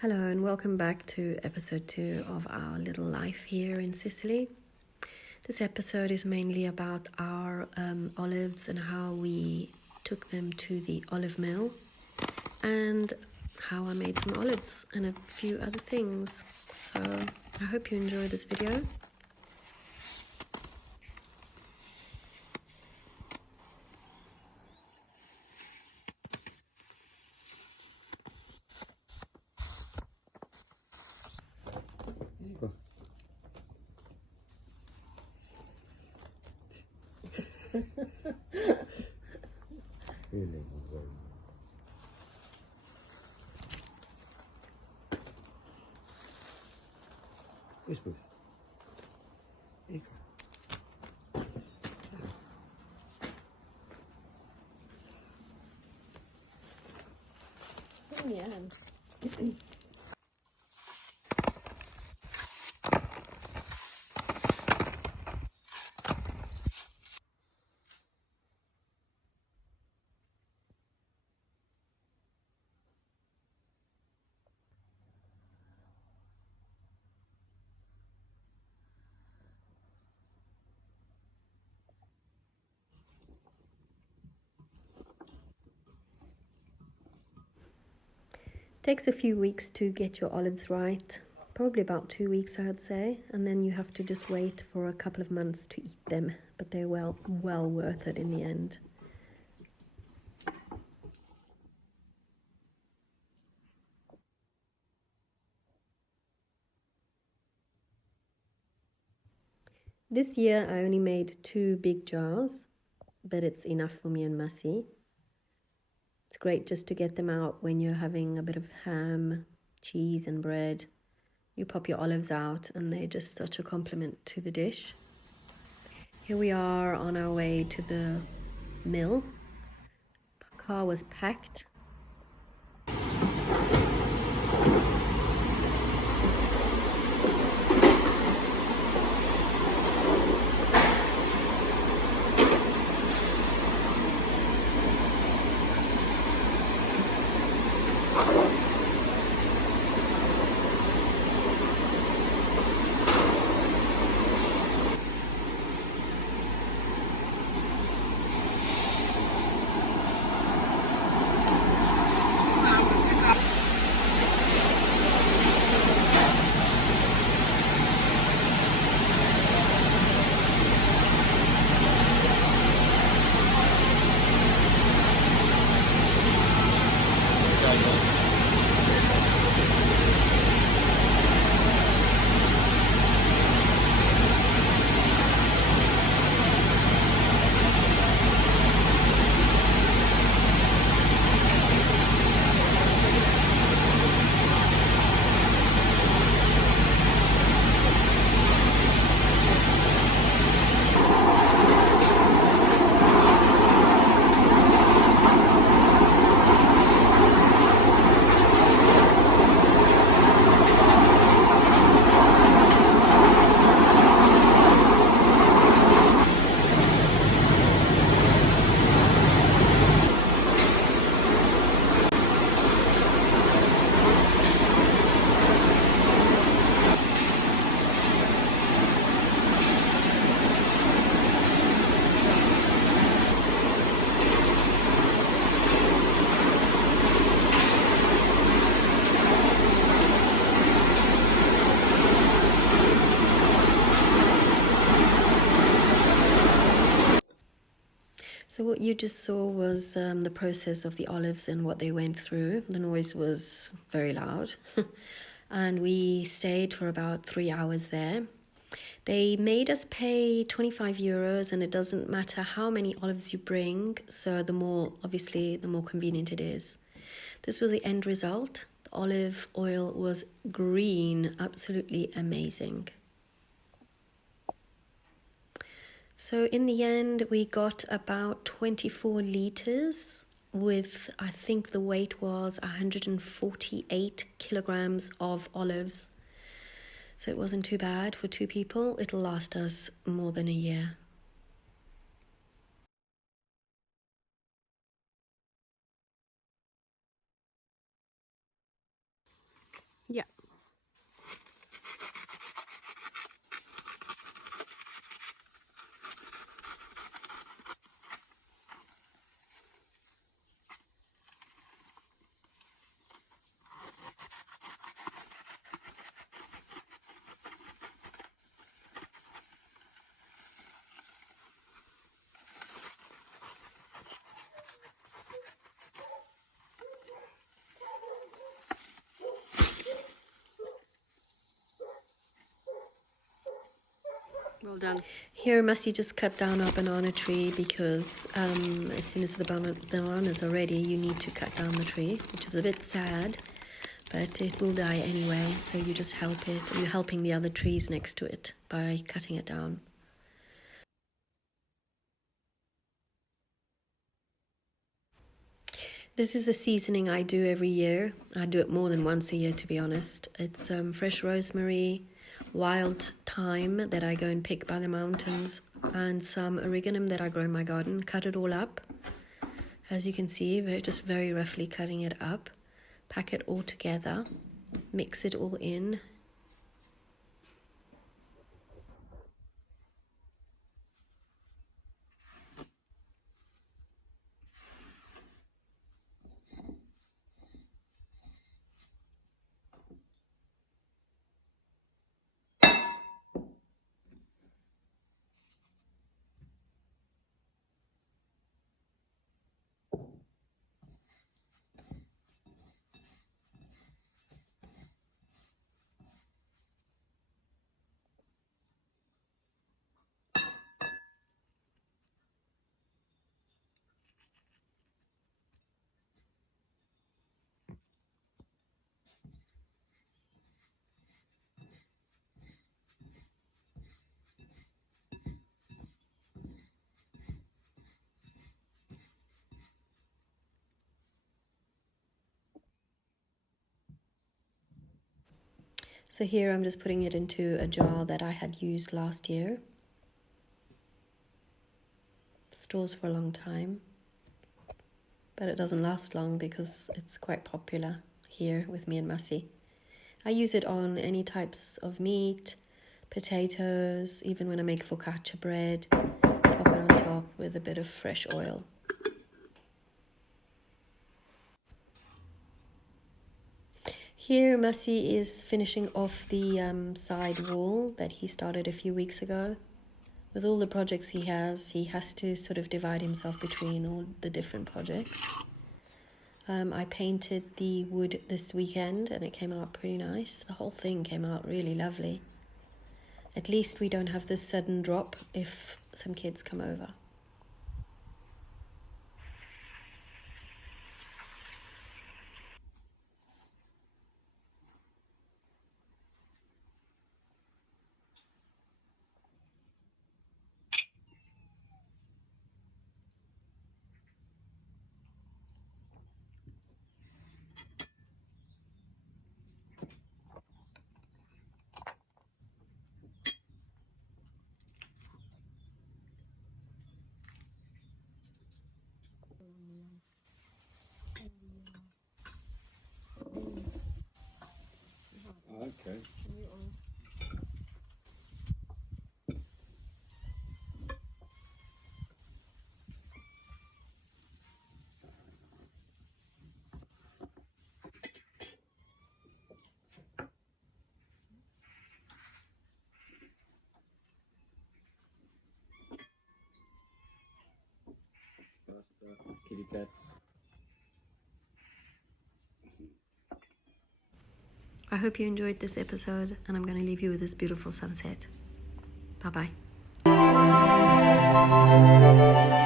Hello and welcome back to episode 2 of our little life here in Sicily. This episode is mainly about our olives and how we took them to the olive mill and how I made some olives and a few other things. So I hope you enjoy this video. Spus. Ecco. Sicilian. Takes a few weeks to get your olives right, probably about 2 weeks I would say, and then you have to just wait for a couple of months to eat them, but they're well worth it in the end. This year I only made 2 big jars, but it's enough for me and Massi. It's great just to get them out when you're having a bit of ham, cheese and bread. You pop your olives out and they're just such a compliment to the dish. Here we are on our way to the mill. The car was packed. So what you just saw was the process of the olives and what they went through. The noise was very loud. And we stayed for about 3 hours there. They made us pay 25 euros, and it doesn't matter how many olives you bring. So the more convenient it is. This was the end result. The olive oil was green, absolutely amazing. So in the end, we got about 24 liters with, I think the weight was 148 kilograms of olives. So it wasn't too bad for 2 people. It'll last us more than a year. Yeah. Well done. Here, Massi just cut down our banana tree because as soon as the bananas are ready, you need to cut down the tree, which is a bit sad, but it will die anyway. So you just help it. You're helping the other trees next to it by cutting it down. This is a seasoning I do every year. I do it more than once a year, to be honest. It's fresh rosemary, wild thyme that I go and pick by the mountains, and some oregano that I grow in my garden. Cut it all up. As you can see, we're just very roughly cutting it up. Pack it all together. Mix it all in. So here I'm just putting it into a jar that I had used last year. Stores for a long time, but it doesn't last long because it's quite popular here with me and Massi. I use it on any types of meat, potatoes, even when I make focaccia bread, pop it on top with a bit of fresh oil. Here Massi is finishing off the side wall that he started a few weeks ago. With all the projects he has to sort of divide himself between all the different projects. I painted the wood this weekend and it came out pretty nice. The whole thing came out really lovely. At least we don't have this sudden drop if some kids come over. Okay. Pasta, kitty cats. I hope you enjoyed this episode and I'm going to leave you with this beautiful sunset. Bye bye.